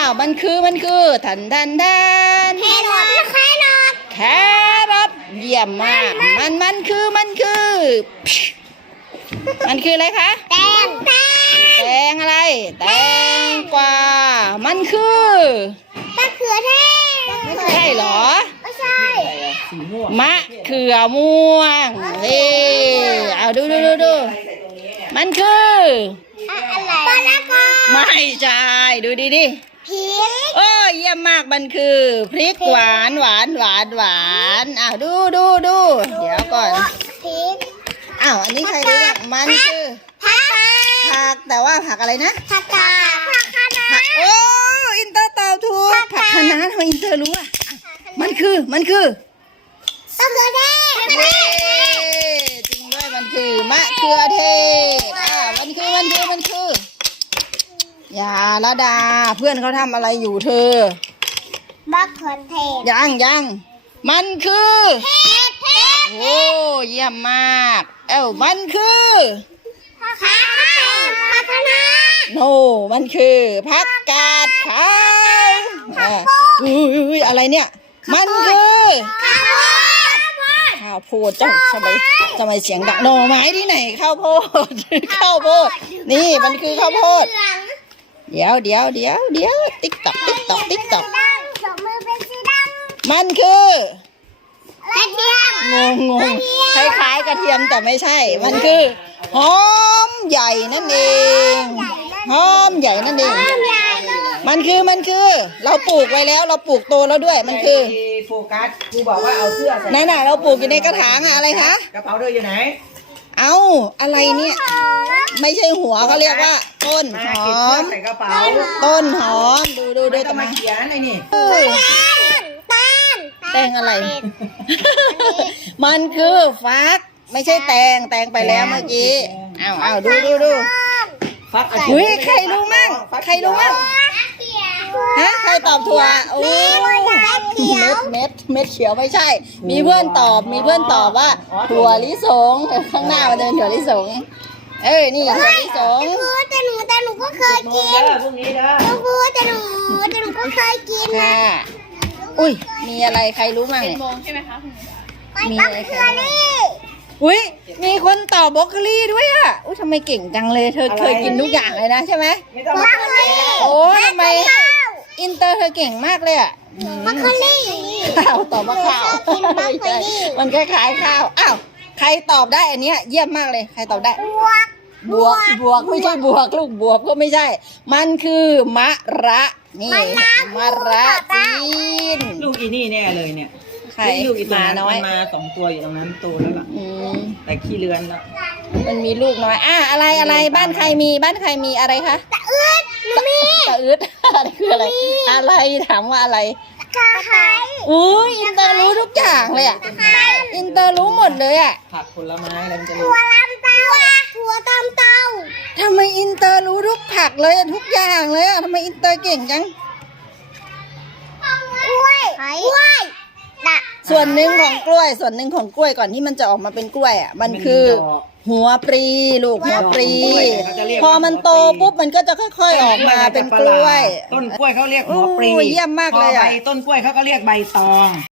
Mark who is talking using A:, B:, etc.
A: าวมันคือทันแครอทแครอทเยี่ยมมากมันคืออะไรคะแตงอะไรแตงกวามันคือมะเขือเทศไม่ใช่เหรอไม่ใช่มะเขือม่วงเอาดูมันคืออะไรไม่ใช่ดูดิพริกโอ้เยี่ยมมากมันคือพริกหวานอ้าวดูเดี๋ยวก่อนพริกอ้าวอันนี้ใครรู้อ่ะมันคือผักแต่ว่าผักอะไรนะผักคะน้าโอ้อินเตอร์ตอบถูกผักคะน้าทำไมอินเตอร์รู้อ่ะมันคือมะเขือเทศจริงด้วยมันคือมะเขือเทศมันคือยาละดาเพื่อนเขาทำอะไรอยู่เธอมะเขือเทศยังมันคือโอ้เยี่ยมมากมันคือผักคะน้าโนมันคือผักกาดขาวอะไรเนี่ยมันคือข้าวโพดเจ้าทำไมเสียงดังหน่อไม้ที่ไหนข้าวโพดนี่มันคือข้าวโพดเดี๋ยวติ๊กตอกมันคือกระเทียมงงคล้ายๆกระเทียมแต่ไม่ใช่มันคือหอมใหญ่นั่นเองมันคือเราปลูกไว้แล้วเราปลูกโตแล้วด้วยมันคือ
B: โฟกัสครูบอกว่าเอาเสื้อใส่
A: นั่นเราปลูกอยู่ในกระถางอะไรคะ
B: กระเป๋าเธออยู่ไหน
A: เอาอะไรเนี่ยไม่ใช่หัวเขาเรียกว่าต้นหอม
B: ใส่กระเป๋า
A: ต้นหอมดู
B: ต้องมาเขียนอะไรนี่
A: แตงอะไรมันคือฟักไม่ใช่แตงไปแล้วเมื่อกี้เอาดู
B: ฟัก
A: ใครรู้มั่งฮะใครตอบถั่วโอ้เม็ดเขียวไม่ใช่มีเพื่อนตอบว่าถั่วลิสงข้างหน้ามันเป็นถั่วลิสงนี่ถั่วลิสง
C: แต่หนูก็เคยกิน
B: พรุ่งนี้เด้อ
C: แต่หนูก็เคยกินนะ
A: อุ้ยมีอะไรใครรู้มั่ง
C: เป็นโมงใช่ไหมคะ
A: มีอะไรใครอุ้ยมีคนตอบบรอกโคลี่ด้วยอ่ะอุ้ยทำไมเก่งจังเลยเธอเคยกินทุกอย่างเลยนะใช่ไหมโอ้ทำไมอินเตอร์เธอเก่งมากเลยอ่ะ
C: บรอกโคลี่
A: ข้าวตอบว่าข้าวมันคล้ายๆข้าวอ้าวใครตอบได้อันเนี้ยเยี่ยมมากเลยใครตอบได้บวกไม่ใช่บวกลูกบวกก็ไม่ใช่มันคือมะระนี่มะระจีน
B: ลูกอีนี่แน่เลยเนี่ย
A: ใครมาน้อย
B: มา2 ตัวอยู่ตรงนั้นโตแล้วล่ะแต่ขี้เลือนแล้ว
A: มันมีลูกน้อยอะไรบ้านใครมีอะไรคะตะอึดอะไรคืออะไรถามว่าอะไรอินเตอร์รู้ทุกอย่างเลยอ่ะอินเตอร์รู้หมดเลยอ่ะ
B: ผักผลไม้อะไรมันจะรู้
C: ถั่วตำเต้า
A: ทำไมอินเตอร์รู้ทุกผักเลยทุกอย่างเลยอ่ะทำไมอินเตอร์เก่งจัง
C: กล้วย
A: ส่วนหนึ่งของกล้วยก่อนที่มันจะออกมาเป็นกล้วยอ่ะมันคือหัวปลีลูกหัวปลีพอมันโตปุ๊บมันก็จะค่อยๆออกมาเป็นกล้วย
B: ต้นกล้วยเขาเรียกหัวปลี
A: เยี่ยมมากเลยอ่ะ
B: ต้นกล้วยเขาก็เรียกใบตอง